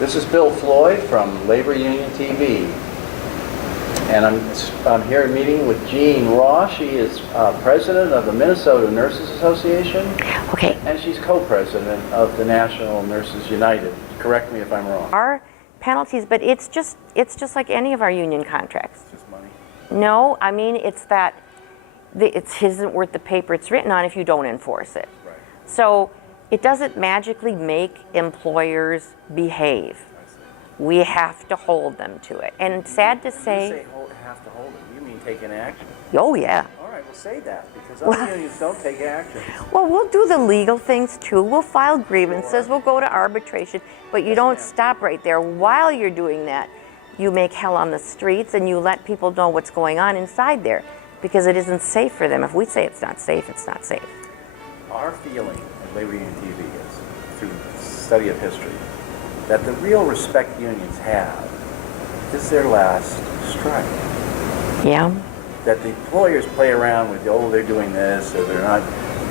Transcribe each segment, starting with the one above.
This is Bill Floyd from Labor Union TV, and I'm here meeting with Jean Ross. She is president of the Minnesota Nurses Association, okay, and she's co-president of the National Nurses United. Correct me if I'm wrong. Our penalties, but it's just like any of our union contracts. It's just money. No, I mean it's that it isn't worth the paper it's written on if you don't enforce it. Right. So it doesn't magically make employers behave. We have to hold them to it. And sad to say... You say have to hold it, you mean taking action? Oh, yeah. All right, well say that, because other unions don't take action. Well, we'll do the legal things too. We'll file grievances, we'll go to arbitration, but you don't stop right there. While you're doing that, you make hell on the streets and you let people know what's going on inside there, because it isn't safe for them. If we say it's not safe, it's not safe. Our feeling at Labor Union TV is, through study of history, that the real respect unions have is their last strike. Yeah. That the employers play around with, oh, they're doing this, or they're not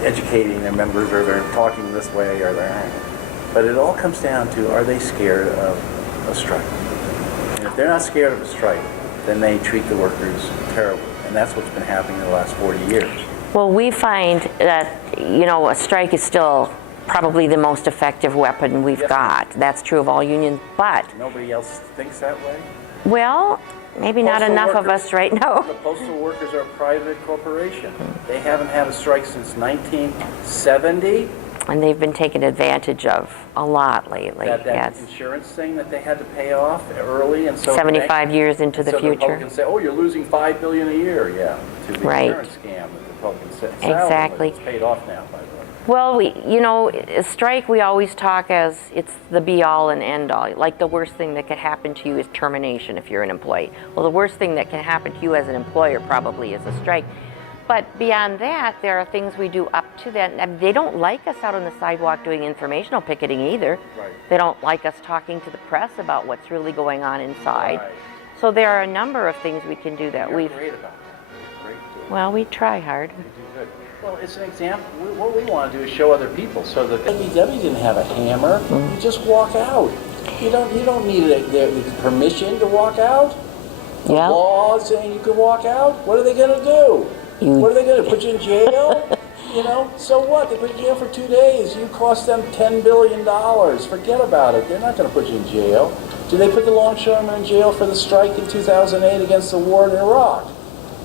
educating their members, or they're talking this way, or they're... But it all comes down to, are they scared of a strike? And if they're not scared of a strike, then they treat the workers terribly. And that's what's been happening in the last 40 years. Well, we find that, you know, a strike is still probably the most effective weapon we've got. That's true of all unions, but... Nobody else thinks that way? Well, maybe not enough of us right now. The postal workers are a private corporation. They haven't had a strike since 1970. And they've been taken advantage of a lot lately. That insurance thing that they had to pay off early, and so 75 years into the so future. The Republicans say, "Oh, you're losing $5 billion a year." Yeah, to the insurance scam that the Republicans said. Exactly. It's paid off now, by the way. Well, you know, a strike we always talk as it's the be-all and end-all. Like the worst thing that could happen to you is termination if you're an employee. Well, the worst thing that can happen to you as an employer probably is a strike. But beyond that, there are things we do up to that. And they don't like us out on the sidewalk doing informational picketing either. Right. They don't like us talking to the press about what's really going on inside. Right. So there are a number of things we can do that You're great about that. You're great. Well, we try hard. You do good. Well, it's an example. What we want to do is show other people so that WW didn't have a hammer. Mm-hmm. You just walk out. You don't need the permission to walk out. The law saying you can walk out. What are they going to do? What are they going to put you in jail? You know, so what? They put you in jail for 2 days. You cost them $10 billion. Forget about it. They're not going to put you in jail. Do they put the longshoremen in jail for the strike in 2008 against the war in Iraq?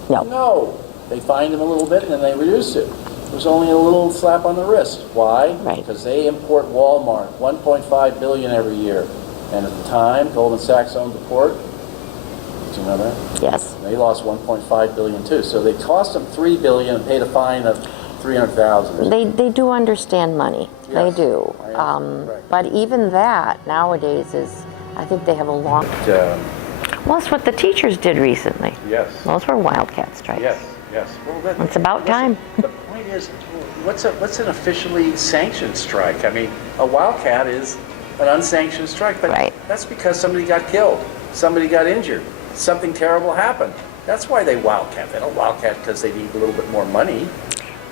No. No. They fined them a little bit and then they reduced it. It was only a little slap on the wrist. Why? Right. Because they import Walmart, $1.5 billion every year. And at the time, Goldman Sachs owned the port. Did you know that? Yes. They lost $1.5 billion too. So they cost them $3 billion and paid a fine of $300,000. They do understand money. Yes. They do. Right. But even that nowadays is, I think they have a long... well, that's what the teachers did recently. Yes. Those were wildcat strikes. Yes. Yes. Well, It's about time. The point is, what's an officially sanctioned strike? I mean, a wildcat is an unsanctioned strike, but that's because somebody got killed, somebody got injured, something terrible happened. That's why they wildcat. They don't wildcat because they need a little bit more money.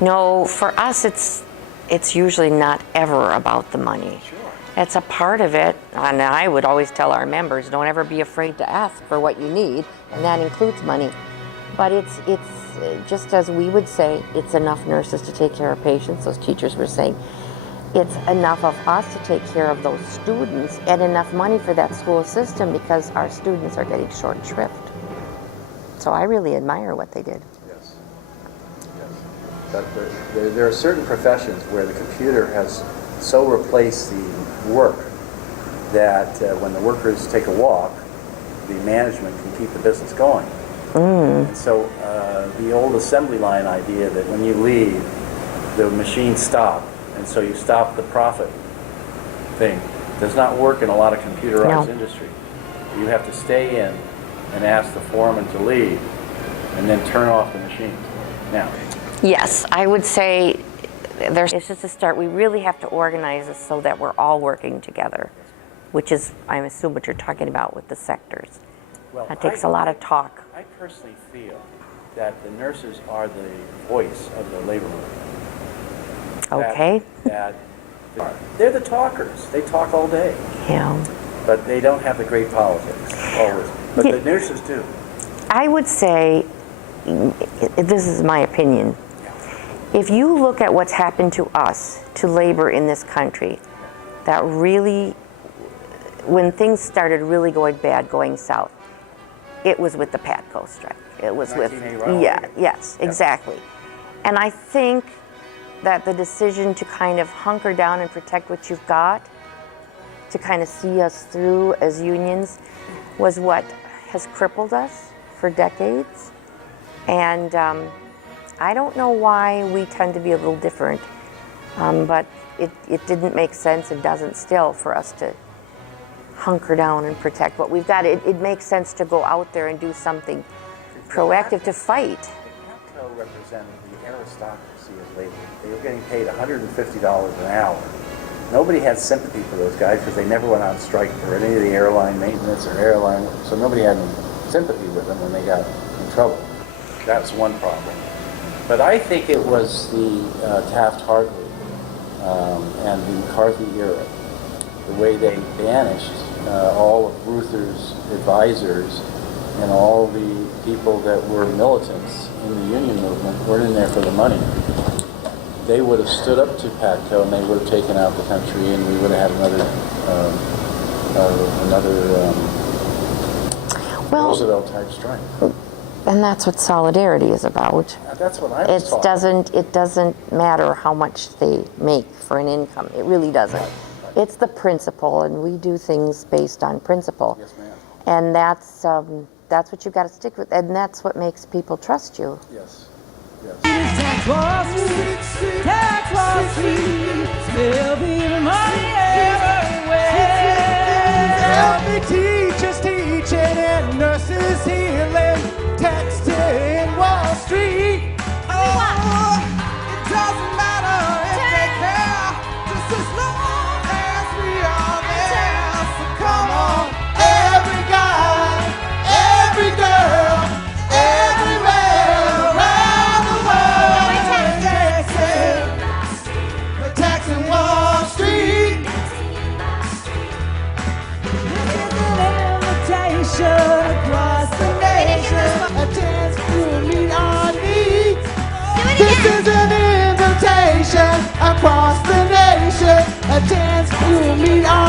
No, for us it's usually not ever about the money. Sure. It's a part of it, and I would always tell our members, don't ever be afraid to ask for what you need, and that includes money. But it's just as we would say, it's enough nurses to take care of patients, those teachers were saying. It's enough of us to take care of those students and enough money for that school system because our students are getting short shrift. So I really admire what they did. Yes. Yes. But there are certain professions where the computer has so replaced the work that when the workers take a walk, the management can keep the business going. And so the old assembly line idea that when you leave, the machines stop, and so you stop the profit thing, does not work in a lot of computerized industry. You have to stay in and ask the foreman to leave, and then turn off the machines. Now. Yes, I would say it's just a start. We really have to organize this so that we're all working together, which is, I assume, what you're talking about with the sectors. Well, that takes a lot of talk. I personally feel that the nurses are the voice of the labor movement. Okay. They're the talkers. They talk all day. Yeah. but they don't have the great politics, always. But the nurses do. I would say, this is my opinion, if you look at what's happened to us, to labor in this country, that really, when things started really going bad, going south, it was with the PATCO strike. It was with, yes, exactly. And I think that the decision to kind of hunker down and protect what you've got, to kind of see us through as unions, was what has crippled us for decades. And I don't know why we tend to be a little different, but it didn't make sense, it doesn't still, for us to hunker down and protect what we've got. It makes sense to go out there and do something proactive to fight. PATCO represented the aristocracy of labor. They were getting paid $150 an hour. Nobody had sympathy for those guys because they never went on strike for any of the airline maintenance or airline, so nobody had any sympathy with them when they got in trouble. That's one problem. But I think it was the Taft-Hartley and the McCarthy era, the way they banished all of Reuther's advisors and all the people that were militants in the union movement weren't in there for the money. They would have stood up to PATCO and they would have taken out the country, and we would have had another Roosevelt-type strike. And that's what solidarity is about. That's what I was talking. It doesn't matter how much they make for an income. It really doesn't. Right. It's the principle, and we do things based on principle. Yes, ma'am. And that's what you've got to stick with, and that's what makes people trust you. Yes. Yes. Tax Wall Street, there'll be money everywhere. There'll be teachers teaching and nurses healing, texting Wall Street. Oh, it doesn't matter if they care, just as long as we are there. So come on, every guy, every girl, everywhere around the world, taxing Wall Street. This is an invitation across the nation, a chance to meet our needs. This is an invitation across the nation, a chance to meet our